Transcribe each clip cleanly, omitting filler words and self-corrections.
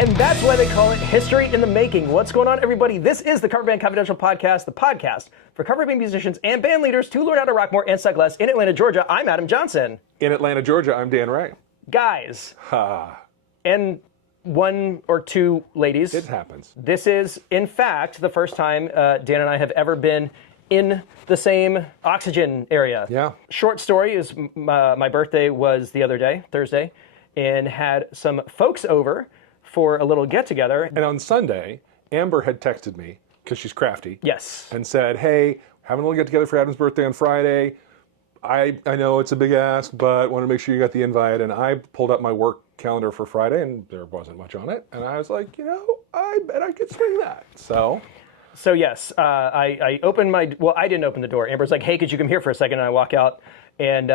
And that's why they call it History in the Making. What's going on, everybody? This is the Cover Band Confidential Podcast, the podcast for cover band musicians and band leaders to learn how to rock more and suck less. In Atlanta, Georgia, I'm Adam Johnson. In Atlanta, Georgia, I'm Dan Ray. Guys. And one or two ladies. It happens. This is, in fact, the first time Dan and I have ever been in the same oxygen area. Yeah. Short story is my birthday was the other day, Thursday, and had some folks over for a little get-together. And on Sunday, Amber had texted me, because she's crafty. Yes. And said, hey, having a little get-together for Adam's birthday on Friday. I know it's a big ask, but want to make sure you got the invite. And I pulled up my work calendar for Friday, and there wasn't much on it. And I was like, I bet I could swing that. So yes, I opened I didn't open the door. Amber's like, hey, could you come here for a second? And I walk out, and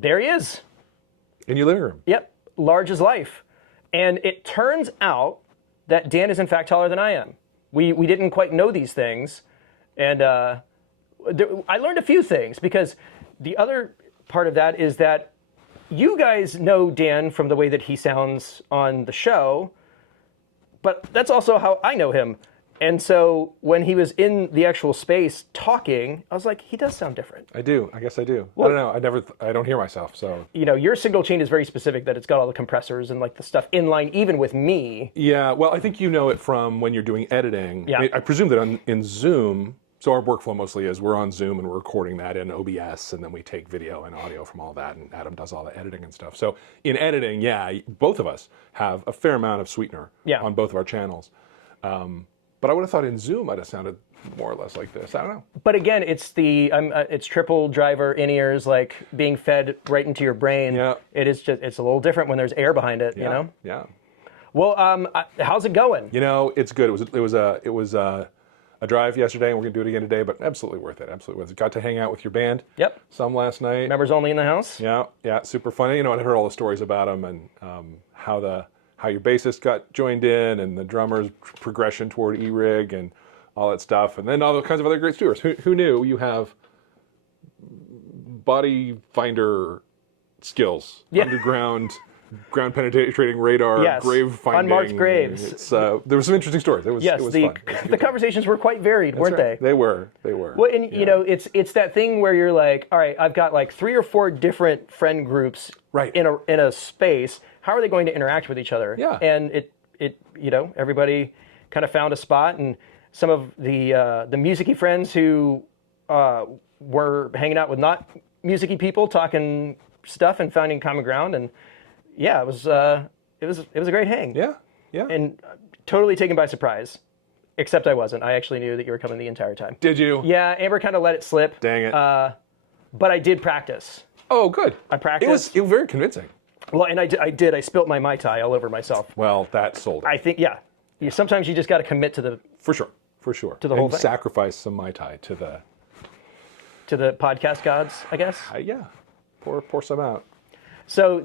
there he is. In your living room. Yep, large as life. And it turns out that Dan is in fact taller than I am. We didn't quite know these things. And I learned a few things, because the other part of that is that you guys know Dan from the way that he sounds on the show, but that's also how I know him. And so when he was in the actual space talking, I was like, he does sound different. I do. I guess I do. Well, I don't know. I don't hear myself, so. Your signal chain is very specific, that it's got all the compressors and like the stuff in line, even with me. Yeah, well, I think you know it from when you're doing editing. Yeah. I presume that in Zoom, so our workflow mostly is we're on Zoom and we're recording that in OBS, and then we take video and audio from all that, and Adam does all the editing and stuff. So in editing, yeah, both of us have a fair amount of sweetener on both of our channels. But I would have thought in Zoom I'd have sounded more or less like this. I don't know. But again, it's it's triple driver in-ears, like being fed right into your brain. Yeah. It's a little different when there's air behind it. Yeah. Yeah. Well, how's it going? It's good. It was a drive yesterday, and we're gonna do it again today. But absolutely worth it. Absolutely worth it. Got to hang out with your band. Yep. Some last night. Members only in the house. Yeah. Super funny. I heard all the stories about them, and how your bassist got joined in, and the drummer's progression toward E-Rig and all that stuff, and then all the kinds of other great stories. Who knew you have body finder skills, underground, ground penetrating radar, grave finding, unmarked graves. There were some interesting stories. It was fun. The conversations were quite varied, weren't they? They were. Well, and it's that thing where you're like, all right, I've got like 3 or 4 different friend groups in a space. How are they going to interact with each other? Yeah. And everybody kind of found a spot, and some of the music-y friends who were hanging out with not music-y people, talking stuff and finding common ground, and it was a great hang. Yeah. And totally taken by surprise. Except I wasn't. I actually knew that you were coming the entire time. Did you? Yeah, Amber kind of let it slip. Dang it. But I did practice. Oh, good. I practiced. It was very convincing. Well, and I did. I spilt my Mai Tai all over myself. Well, that sold it. I think, sometimes you just got to commit to the... For sure. To the whole thing. Sacrifice some Mai Tai to the... To the podcast gods, I guess? Yeah. Pour some out. So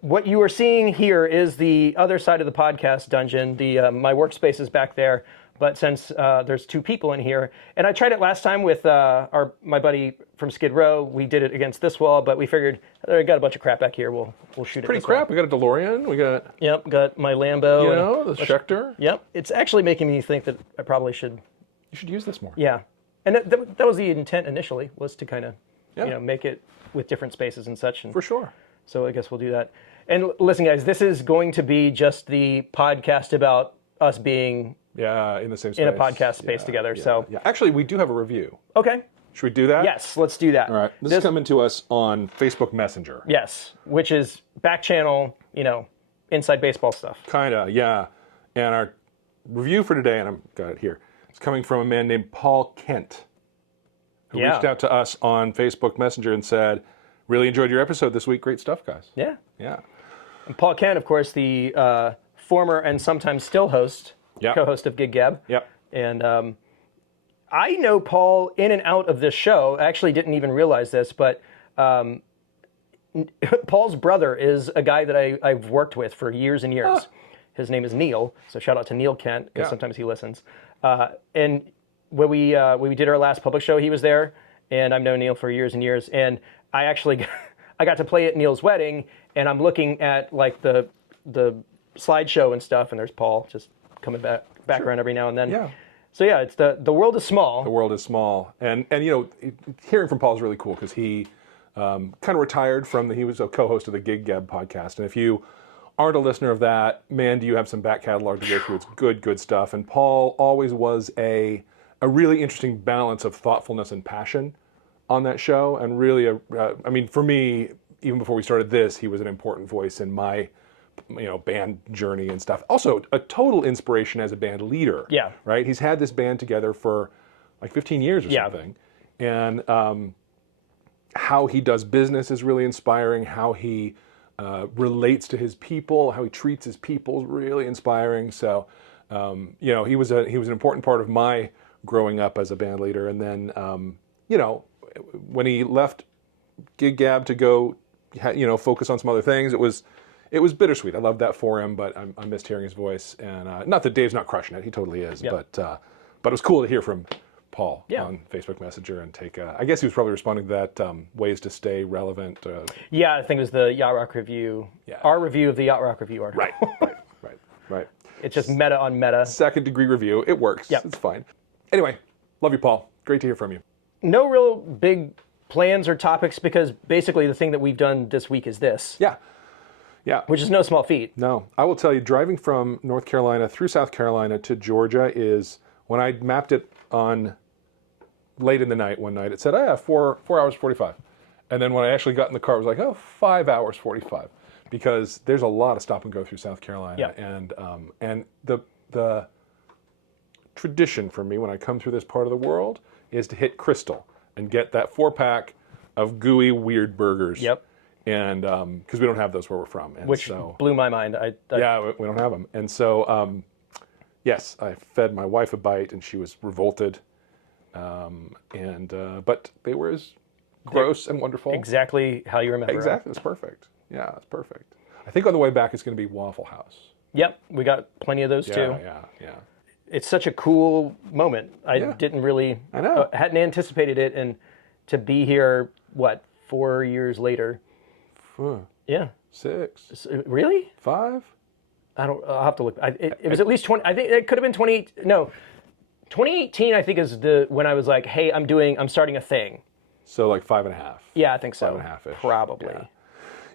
what you are seeing here is the other side of the podcast dungeon. My workspace is back there, but since there's 2 people in here, and I tried it last time with my buddy from Skid Row. We did it against this wall, but we figured we got a bunch of crap back here. We'll shoot it. Pretty crap. We got a DeLorean. We got got my Lambo. The Schecter. Yep. It's actually making me think that I probably should. You should use this more. Yeah, and that was the intent initially, was to kind of make it with different spaces and such. And for sure. So I guess we'll do that. And listen, guys, this is going to be just the podcast about us being in the same space. In a podcast space together. So actually, we do have a review. Okay. Should we do that? Yes, let's do that. All right. This is coming to us on Facebook Messenger. Yes, which is back channel, inside baseball stuff. Kinda, yeah. And our review for today, and I've got it here, is coming from a man named Paul Kent, who reached out to us on Facebook Messenger and said, really enjoyed your episode this week. Great stuff, guys. Yeah. And Paul Kent, of course, the former and sometimes still co-host of Gig Gab. Yep. And I know Paul in and out of this show. I actually didn't even realize this, but Paul's brother is a guy that I've worked with for years and years. His name is Neil, so shout out to Neil Kent, because sometimes he listens. And when we did our last public show, he was there, and I've known Neil for years and years. And I got to play at Neil's wedding, and I'm looking at like the slideshow and stuff, and there's Paul just coming back around every now and then. Yeah. So yeah, it's the world is small. The world is small, and hearing from Paul is really cool because he kind of retired from he was a co-host of the Gig Gab podcast, and if you aren't a listener of that, man, do you have some back catalog to go through? It's good stuff. And Paul always was a really interesting balance of thoughtfulness and passion on that show, and really I mean, for me, even before we started this, he was an important voice in my band journey and stuff. Also, a total inspiration as a band leader. Yeah. Right? He's had this band together for like 15 years or something. And how he does business is really inspiring. How he relates to his people, how he treats his people is really inspiring. So, he was an important part of my growing up as a band leader. And then, when he left Gig Gab to go, focus on some other things, it was bittersweet. I loved that for him, but I missed hearing his voice. And not that Dave's not crushing it; he totally is. Yep. But it was cool to hear from Paul on Facebook Messenger and take. I guess he was probably responding to that ways to stay relevant. Yeah, I think it was the Yacht Rock review. Yeah. Our review of the Yacht Rock review article. Right. It's just meta on meta. Second degree review. It works. Yep. It's fine. Anyway, love you, Paul. Great to hear from you. No real big plans or topics because basically the thing that we've done this week is this. Yeah. Which is no small feat. No. I will tell you, driving from North Carolina through South Carolina to Georgia is, when I mapped it on late in the night one night, it said, 4 hours 45. And then when I actually got in the car, it was like, 5 hours 45. Because there's a lot of stop and go through South Carolina. Yeah. And the tradition for me when I come through this part of the world is to hit Crystal and get that 4-pack of gooey, weird burgers. Yep. And because we don't have those where we're from. And which blew my mind. Yeah, we don't have them. And so, yes, I fed my wife a bite and she was revolted. But they were as gross and wonderful. Exactly how you remember. Exactly. It's perfect. Yeah, it's perfect. I think on the way back it's going to be Waffle House. Yep, we got plenty of those too. Yeah. It's such a cool moment. I didn't really, hadn't anticipated it, and to be here, 4 years later. Yeah. 6. Really? 5? I'll have to look. It was at least 20. I think it could have been 20. No, 2018. I think is when I was like, hey, I'm starting a thing. So like 5.5. Yeah, I think so. 5.5-ish. Probably.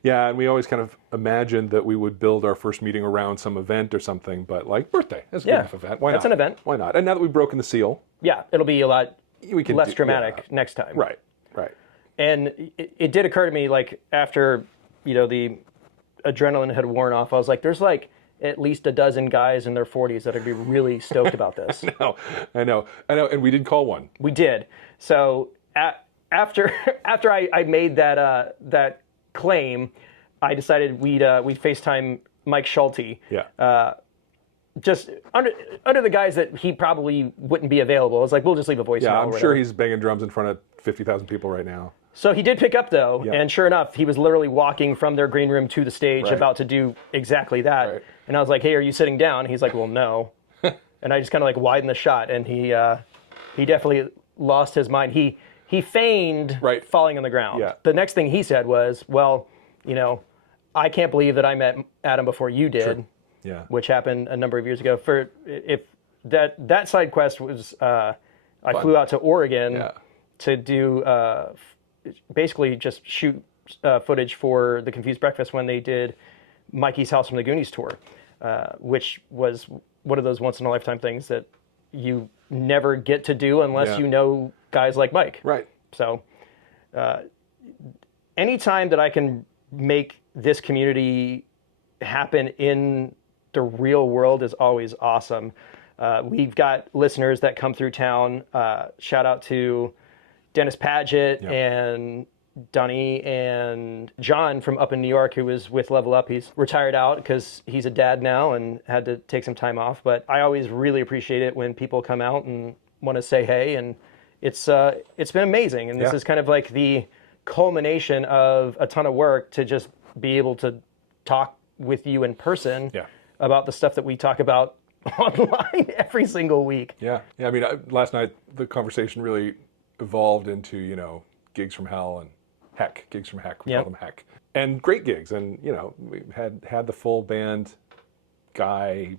Yeah, and we always kind of imagined that we would build our first meeting around some event or something, but like birthday, that's a good enough event. Why not? That's an event. Why not? And now that we've broken the seal. Yeah, it'll be a lot less dramatic next time. Right. And it did occur to me, like, after, the adrenaline had worn off, I was like, there's like at least a dozen guys in their 40s that would be really stoked about this. I know. And we did call one. We did. So after I made that claim, I decided we'd FaceTime Mike Schulte. Yeah. Just under the guise that he probably wouldn't be available. I was like, we'll just leave a voicemail. Yeah, I'm sure he's banging drums in front of 50,000 people right now. So he did pick up, though, and sure enough, he was literally walking from their green room to the stage, about to do exactly that. Right. And I was like, hey, are you sitting down? He's like, well, no. And I just kind of like widened the shot, and he definitely lost his mind. He feigned falling on the ground. Yeah. The next thing he said was, well, I can't believe that I met Adam before you did. True. Yeah. Which happened a number of years ago. If that side quest was, I flew out to Oregon to do basically just shoot footage for the Confused Breakfast when they did Mikey's House from the Goonies tour, which was one of those once in a lifetime things that you never get to do unless you know guys like Mike. Right. So anytime that I can make this community happen in the real world is always awesome. We've got listeners that come through town. Shout out to Dennis Padgett and Dunny and John from up in New York, who was with Level Up. He's retired out because he's a dad now and had to take some time off. But I always really appreciate it when people come out and want to say hey. And it's been amazing. And this is kind of like the culmination of a ton of work to just be able to talk with you in person about the stuff that we talk about online every single week. Yeah. I mean, last night the conversation really evolved into, gigs from hell and gigs from heck. We call them heck. And great gigs. And, we had the full band guy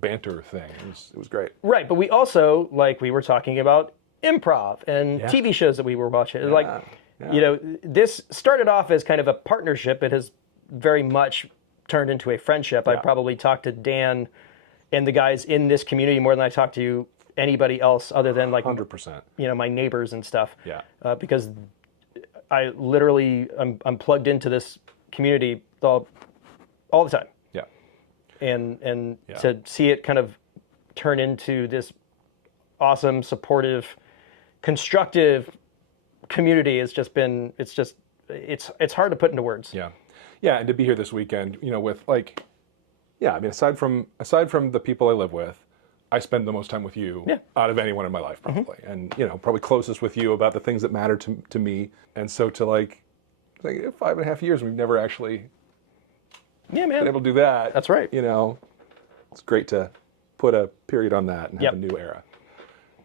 banter thing. It was great. Right, but we also, like we were talking about, improv and TV shows that we were watching. Like, you know, this started off as kind of a partnership. It has very much turned into a friendship. I probably talked to Dan and the guys in this community more than I talked to anybody else other than like 100%. You know, my neighbors and stuff. Yeah. Because I literally I'm plugged into this community all the time. Yeah. And to see it kind of turn into this awesome, supportive, constructive community has just been, it's hard to put into words. Yeah. Yeah, and to be here this weekend, you know, with like, I mean, aside from the people I live with, I spend the most time with you out of anyone in my life, probably. And, you know, probably closest with you about the things that matter to me. And so to like 5.5 years, we've never actually been able to do that. That's right. You know, it's great to put a period on that and have a new era.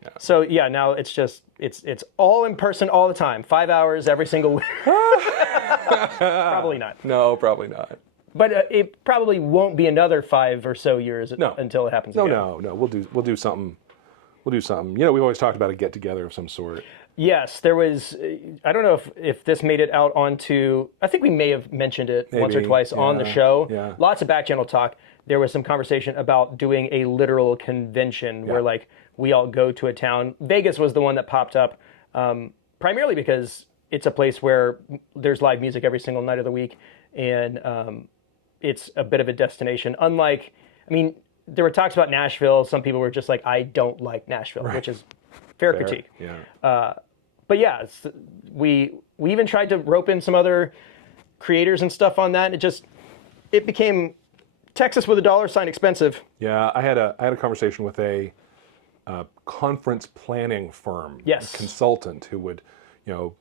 Yeah. So now it's just, it's all in person all the time, 5 hours every single week. Probably not. No, probably not. But it probably won't be another 5 or so years until it happens again. No. We'll do something. We'll do something. You know, we've always talked about a get together of some sort. Yes, there was. I don't know if this made it out onto. I think we may have mentioned it once or twice on the show. Yeah. Lots of back channel talk. There was some conversation about doing a literal convention where like we all go to a town. Vegas was the one that popped up, primarily because it's a place where there's live music every single night of the week, and it's a bit of a destination. Unlike, I mean, there were talks about Nashville. Some people were just like, I don't like Nashville, which is fair critique. Yeah. But yeah, we even tried to rope in some other creators and stuff on that. And it became Texas with a $sign expensive. Yeah, I had a conversation with a conference planning firm, consultant who would, you know,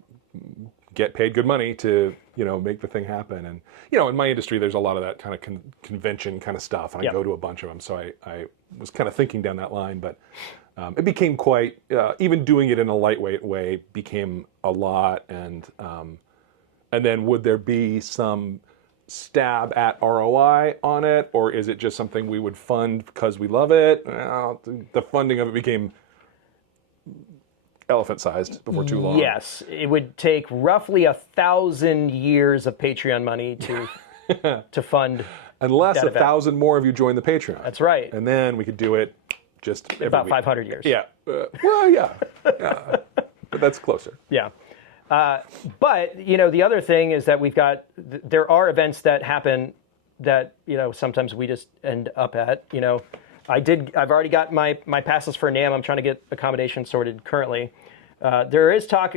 get paid good money to, you know, make the thing happen. And, you know, in my industry, there's a lot of that kind of convention kind of stuff, and I go to a bunch of them. So I was kind of thinking down that line, but it became quite, even doing it in a lightweight way became a lot. And then would there be some stab at ROI on it, or is it just something we would fund because we love it? Well, the funding of it became elephant-sized before too long. Yes, it would take roughly 1,000 years of Patreon money to fund. Unless that 1,000 more of you join the Patreon. That's right. And then we could do it just every about week. 500 years. Yeah. Yeah. But that's closer. Yeah. But, you know, the other thing is that there are events that happen that, you know, sometimes we just end up at, you know. I've already got my passes for NAMM. I'm trying to get accommodation sorted currently. There is talk,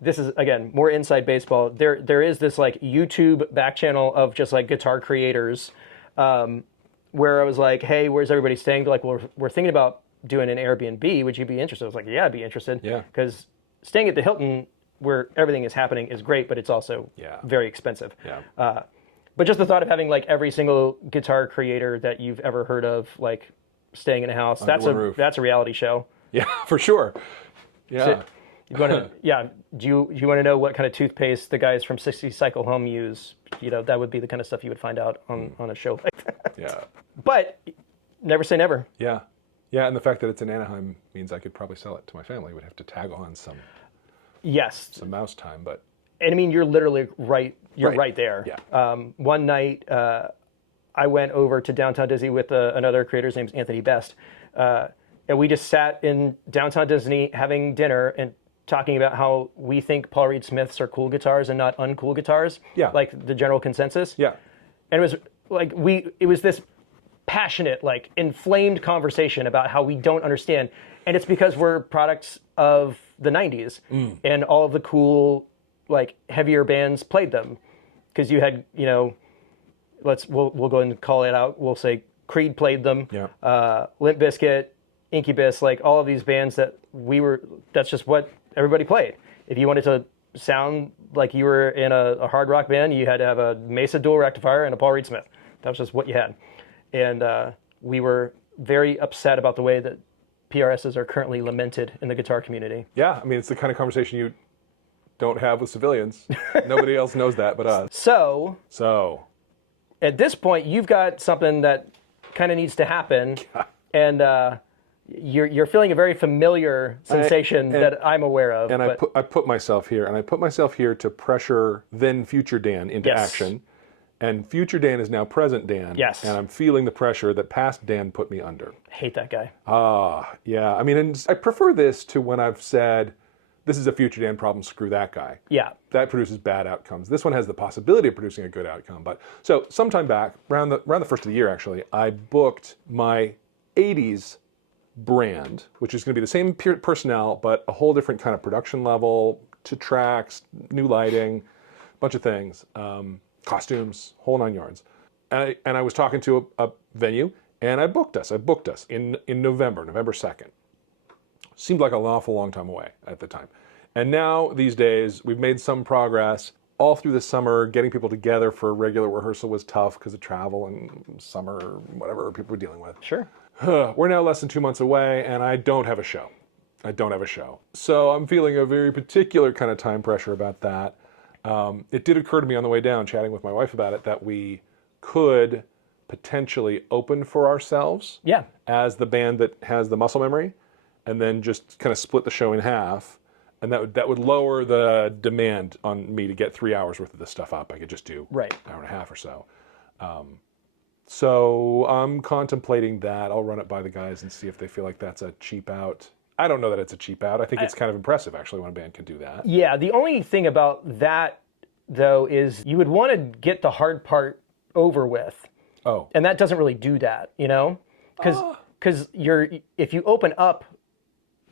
this is, again, more inside baseball. There is this, like, YouTube back channel of just, like, guitar creators where I was like, hey, where's everybody staying? They're like, well, we're thinking about doing an Airbnb. Would you be interested? I was like, yeah, I'd be interested. Yeah. Because staying at the Hilton where everything is happening is great, but it's also very expensive. Yeah. But just the thought of having like every single guitar creator that you've ever heard of, like staying in a house, that's a reality show. Yeah, for sure. Yeah. So, you want to, do you want to know what kind of toothpaste the guys from 60 Cycle Home use? You know, that would be the kind of stuff you would find out on a show like that. Yeah. But never say never. Yeah. Yeah, and the fact that it's in Anaheim means I could probably sell it to my family. We'd have to tag on some mouse time, but and I mean, you're literally right. You're right there. Yeah. One night, I went over to downtown Disney with another creator. His name's Anthony Best, and we just sat in downtown Disney having dinner and talking about how we think Paul Reed Smiths are cool guitars and not uncool guitars. Yeah. Like the general consensus. Yeah. And it was like it was this passionate, like inflamed conversation about how we don't understand, and it's because we're products of the 90s and all of the cool, like heavier bands played them, because you had, you know, we'll go and call it out. We'll say Creed played them. Yeah. Limp Bizkit, Incubus, like all of these bands that's just what everybody played. If you wanted to sound like you were in a hard rock band, you had to have a Mesa dual rectifier and a Paul Reed Smith. That was just what you had. And we were very upset about the way that PRSs are currently lamented in the guitar community. Yeah, I mean, it's the kind of conversation you don't have with civilians. Nobody else knows that but us. So, at this point, you've got something that kind of needs to happen, and you're feeling a very familiar sensation that I'm aware of. And I put myself here, and I put myself here to pressure then future Dan into action. And future Dan is now present Dan. Yes. And I'm feeling the pressure that past Dan put me under. Hate that guy. Yeah. I mean, and I prefer this to when I've said, this is a future Dan problem, screw that guy. Yeah. That produces bad outcomes. This one has the possibility of producing a good outcome. But so sometime back, around the first of the year actually, I booked my 80's brand, which is going to be the same personnel, but a whole different kind of production level, 2 tracks, new lighting, bunch of things. Costumes, whole 9 yards. And I was talking to a venue, and I booked us in November 2nd. Seemed like an awful long time away at the time. And now, these days, we've made some progress. All through the summer, getting people together for a regular rehearsal was tough because of travel and summer, or whatever people were dealing with. Sure. We're now less than 2 months away, and I don't have a show. So I'm feeling a very particular kind of time pressure about that. It did occur to me on the way down, chatting with my wife about it, that we could potentially open for ourselves as the band that has the muscle memory, and then just kind of split the show in half. And that would lower the demand on me to get 3 hours worth of this stuff up. I could just do an hour and a half or so. So I'm contemplating that. I'll run it by the guys and see if they feel like that's a cheap out. I don't know that it's a cheap out. I think it's kind of impressive, actually, when a band can do that. Yeah, the only thing about that, though, is you would want to get the hard part over with. Oh. And that doesn't really do that, you know? Because if you open up,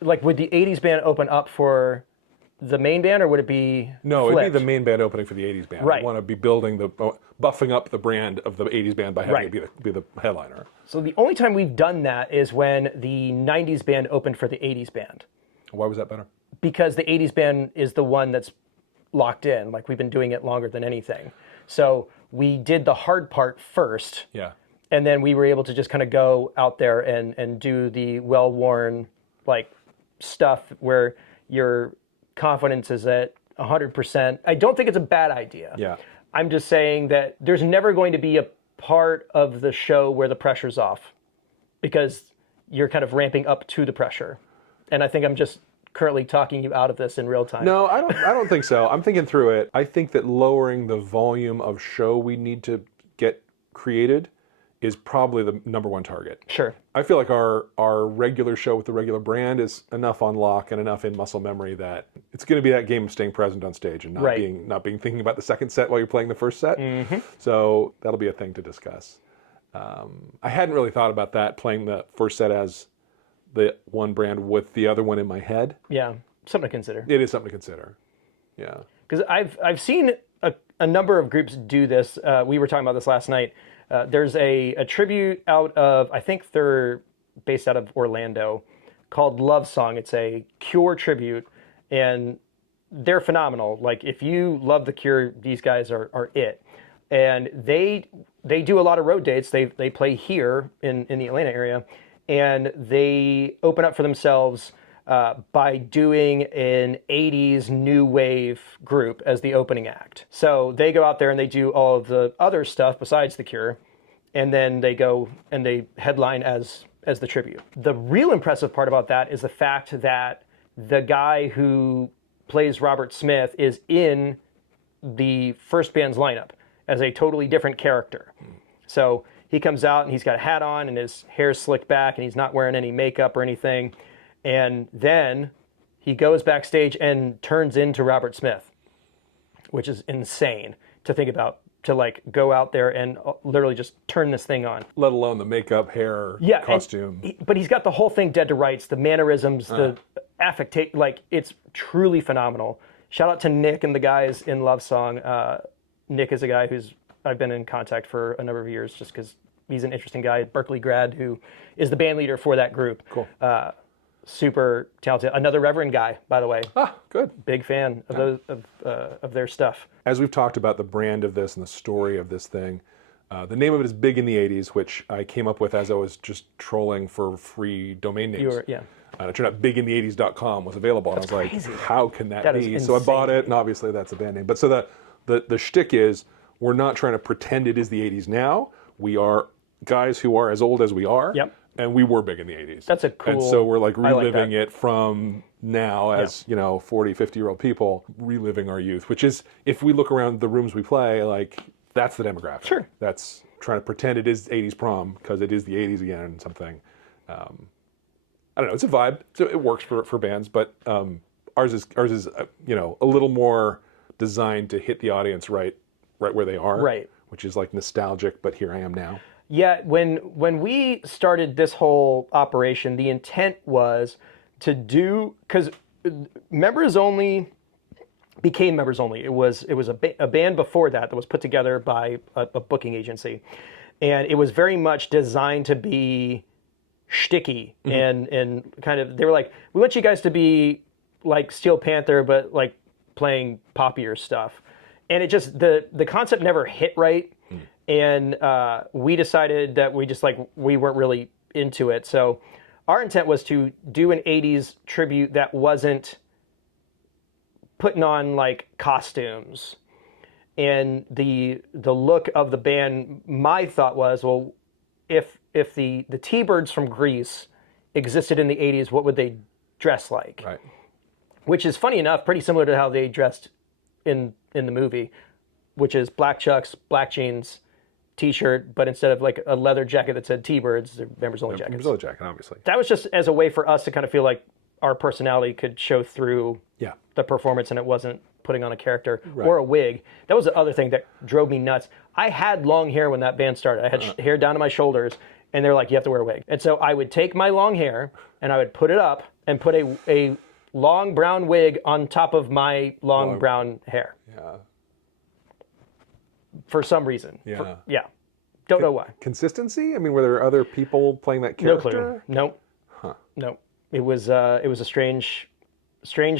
like, would the 80's band open up for the main band, or would it be No, flipped? it'd be the main band opening for the 80's band. Right. I want to be buffing up the brand of the 80's band by having it be the headliner. So the only time we've done that is when the 90's band opened for the 80's band. Why was that better? Because the 80's band is the one that's locked in. Like, we've been doing it longer than anything. So we did the hard part first. Yeah. And then we were able to just kind of go out there and do the well-worn, like, stuff where your confidence is at 100%. I don't think it's a bad idea. Yeah. I'm just saying that there's never going to be a part of the show where the pressure's off, because you're kind of ramping up to the pressure. And I think I'm just currently talking you out of this in real time. No, I don't think so. I'm thinking through it. I think that lowering the volume of show we need to get created is probably the number one target. Sure. I feel like our regular show with the regular brand is enough on lock and enough in muscle memory that it's going to be that game of staying present on stage and not being thinking about the second set while you're playing the first set. Mm-hmm. So that'll be a thing to discuss. I hadn't really thought about that, playing the first set as the one brand with the other one in my head. Yeah, something to consider. It is something to consider. Yeah. Because I've seen a number of groups do this. We were talking about this last night. There's a tribute out of, I think they're based out of Orlando, called Love Song. It's a Cure tribute, and they're phenomenal. Like, if you love The Cure, these guys are it. And they do a lot of road dates. They play here in the Atlanta area, and they open up for themselves by doing an 80's new wave group as the opening act. So they go out there and they do all of the other stuff besides The Cure, and then they go and they headline as the tribute. The real impressive part about that is the fact that the guy who plays Robert Smith is in the first band's lineup as a totally different character. So he comes out and he's got a hat on and his hair's slicked back and he's not wearing any makeup or anything. And then he goes backstage and turns into Robert Smith, which is insane to think about, to like go out there and literally just turn this thing on. Let alone the makeup, hair, costume. But he's got the whole thing dead to rights, the mannerisms, the affectation, like, it's truly phenomenal. Shout out to Nick and the guys in Love Song. Nick is a guy who's I've been in contact for a number of years just because he's an interesting guy, Berkeley grad, who is the band leader for that group. Cool. Super talented. Another Reverend guy, by the way. Ah, good. Big fan of those of their stuff. As we've talked about the brand of this and the story of this thing, the name of it is Big in the 80's, which I came up with as I was just trolling for free domain names. And it turned out bigintheeighties.com was available. And I was crazy. like, how can that be? Is So I bought insane. it, and obviously that's a band name. But so the shtick is, we're not trying to pretend it is the 80s now. We are guys who are as old as we are. Yep. And we were big in the 80s. That's a cool... And so we're like reliving like it from now as, 40, 50-year-old people, reliving our youth, which is, if we look around the rooms we play, like, that's the demographic. Sure. That's trying to pretend it is 80s prom because it is the 80s again and something. I don't know. It's a vibe. So it works for bands, but ours is a little more designed to hit the audience right where they are. Right. Which is like nostalgic, but here I am now. Yeah, when we started this whole operation, the intent was to do, because members only became members only. It was a band before that was put together by a booking agency, and it was very much designed to be shticky and kind of, they were like, we want you guys to be like Steel Panther, but like playing poppier stuff. And it just, the concept never hit right. And we decided that we weren't really into it. So our intent was to do an 80s tribute that wasn't putting on like costumes. And the look of the band, my thought was, well, if the T-Birds from Grease existed in the 80s, what would they dress like? Right. Which is, funny enough, pretty similar to how they dressed in the movie, which is black chucks, black jeans, T-shirt, but instead of like a leather jacket that said T-Birds, they're members only jackets. Members only jacket, obviously. That was just as a way for us to kind of feel like our personality could show through the performance, and it wasn't putting on a character or a wig. That was the other thing that drove me nuts. I had long hair when that band started. I had hair down to my shoulders, and they're like, you have to wear a wig. And so I would take my long hair and I would put it up and put a long brown wig on top of my long brown hair. Yeah. For some reason. Yeah. Don't know why. Consistency? I mean, were there other people playing that character? No clue. Nope. Huh. Nope. It was a strange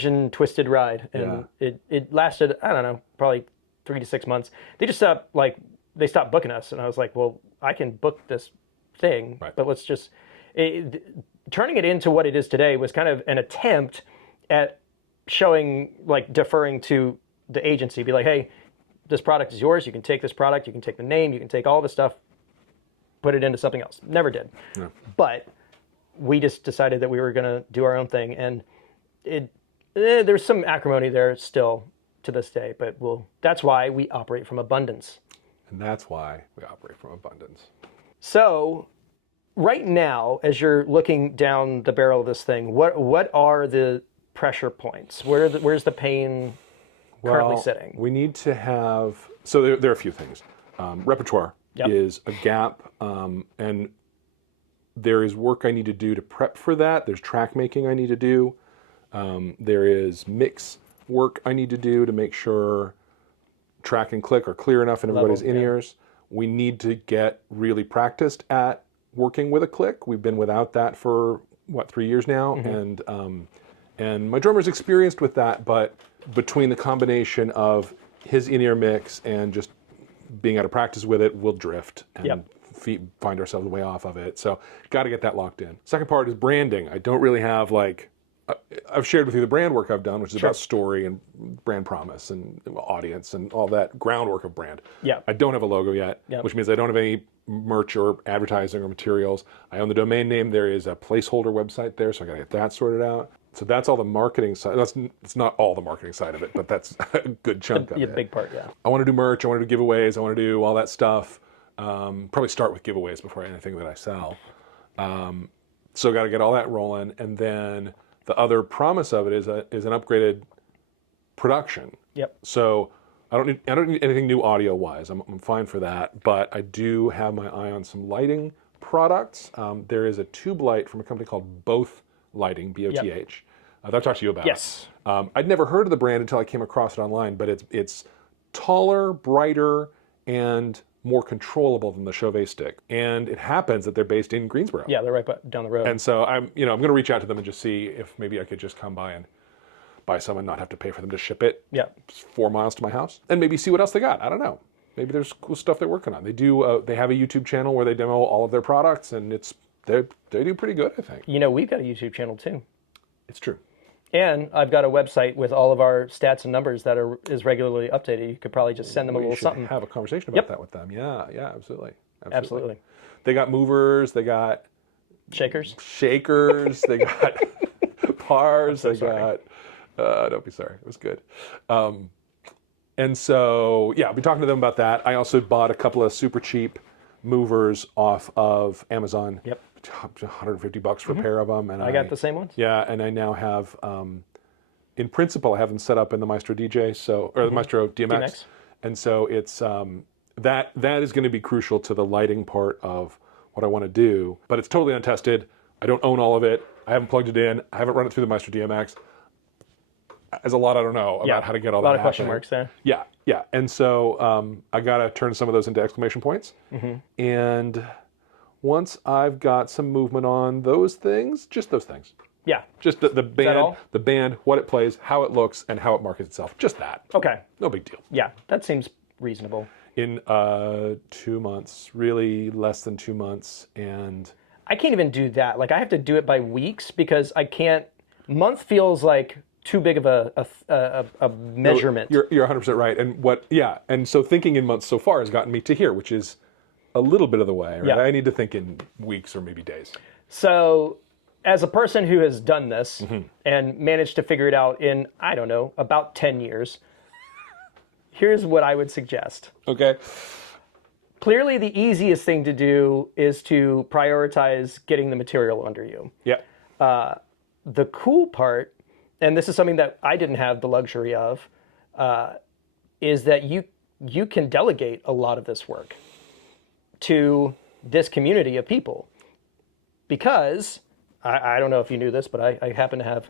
and twisted ride, and it lasted, I don't know, probably 3 to 6 months. They just stopped booking us, and I was like, well, I can book this thing, but let's just turning it into what it is today was kind of an attempt at showing, like, deferring to the agency, be like, hey, this product is yours. You can take this product. You can take the name. You can take all the stuff, put it into something else. Never did. No. But we just decided that we were going to do our own thing. And there's some acrimony there still to this day. But that's why we operate from abundance. And that's why we operate from abundance. So right now, as you're looking down the barrel of this thing, what are the pressure points? Where's the pain currently sitting? We need to have, so there are a few things. Repertoire is a gap, and there is work I need to do to prep for that. There's track making I need to do. There is mix work I need to do to make sure track and click are clear enough in everybody's in-ears. We need to get really practiced at working with a click. We've been without that for, 3 years now? And my drummer's experienced with that, but between the combination of his in-ear mix and just being out of practice with it, we'll drift and find ourselves way off of it. So got to get that locked in. Second part is branding. I don't really have I've shared with you the brand work I've done, which is about story and brand promise and audience and all that groundwork of brand. Yeah. I don't have a logo yet, which means I don't have any merch or advertising or materials. I own the domain name. There is a placeholder website there, so I got to get that sorted out. So that's all the marketing side. It's not all the marketing side of it, but that's a good chunk of it. A big part, yeah. I want to do merch. I want to do giveaways. I want to do all that stuff. Probably start with giveaways before anything that I sell. So got to get all that rolling, and then the other promise of it is an upgraded production. Yep. So I don't need anything new audio wise. I'm fine for that, but I do have my eye on some lighting products. There is a tube light from a company called Both Lighting, BOTH. Yep. I've talked to you about it. I'd never heard of the brand until I came across it online, but it's taller, brighter, and more controllable than the Chauvet stick. And it happens that they're based in Greensboro. Yeah, they're right down the road. And so I'm going to reach out to them and just see if maybe I could just come by and buy some and not have to pay for them to ship it 4 miles to my house, and maybe see what else they got. I don't know. Maybe there's cool stuff they're working on. They do. They have a YouTube channel where they demo all of their products, and they do pretty good, I think. We've got a YouTube channel too. It's true. And I've got a website with all of our stats and numbers that is regularly updated. You could probably just send them a little something. Have a conversation about that with them. Yeah, absolutely. Absolutely. They got movers. They got shakers. They got pars. They got. Don't be sorry. It was good. And so, yeah, I'll be talking to them about that. I also bought a couple of super cheap movers off of Amazon. Yep. $150 for a pair of them. And I got the same ones. Yeah, and I now have, in principle, I have them set up in the Maestro DJ, or the Maestro DMX. And so it's, that is going to be crucial to the lighting part of what I want to do. But it's totally untested. I don't own all of it. I haven't plugged it in. I haven't run it through the Maestro DMX. There's a lot I don't know about how to get all that happening. A lot of question marks there. Yeah. And so I got to turn some of those into exclamation points. And once I've got some movement on those things, just those things. Yeah. Just the band, what it plays, how it looks, and how it markets itself. Just that. Okay. No big deal. Yeah, that seems reasonable. In 2 months, really less than 2 months, and I can't even do that. Like I have to do it by weeks because I can't. Month feels like too big of a measurement. You're 100% right. And so thinking in months so far has gotten me to here, which is a little bit of the way. Right? Yeah. I need to think in weeks or maybe days. So, as a person who has done this and managed to figure it out in, I don't know, about 10 years, here's what I would suggest. Okay. Clearly, the easiest thing to do is to prioritize getting the material under you. Yeah. The cool part, and this is something that I didn't have the luxury of, is that you can delegate a lot of this work to this community of people. Because, I don't know if you knew this, but I happen to have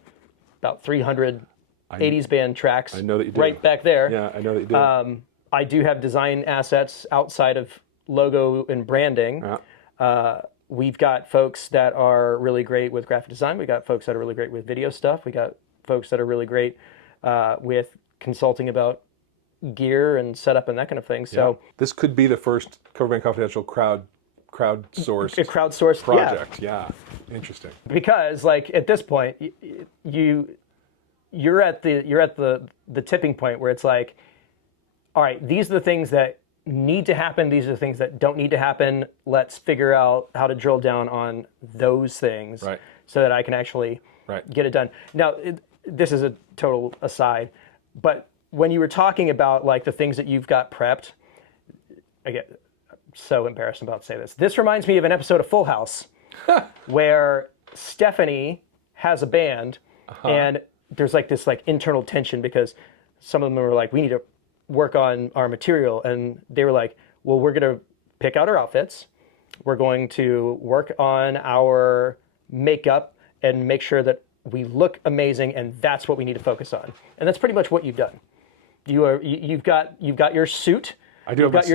about 300 80s band tracks I know that you do. right back there. Yeah, I know that you do. I do have design assets outside of logo and branding. Yeah. We've got folks that are really great with graphic design. We got folks that are really great with video stuff. We got folks that are really great with consulting about gear and setup and that kind of thing. So this could be the first Cover Band Confidential crowdsourced project. Yeah. Interesting. Because like at this point, you're at the tipping point where it's like, all right, these are the things that need to happen. These are the things that don't need to happen. Let's figure out how to drill down on those things so that I can actually get it done. Now, this is a total aside, but when you were talking about like the things that you've got prepped, I get so embarrassed about to say this. This reminds me of an episode of Full House where Stephanie has a band and there's like this like internal tension because some of them were like, we need to work on our material, and they were like, well, we're going to pick out our outfits, we're going to work on our makeup and make sure that we look amazing, and that's what we need to focus on. And that's pretty much what you've done. You've got your suit. I do have my suit.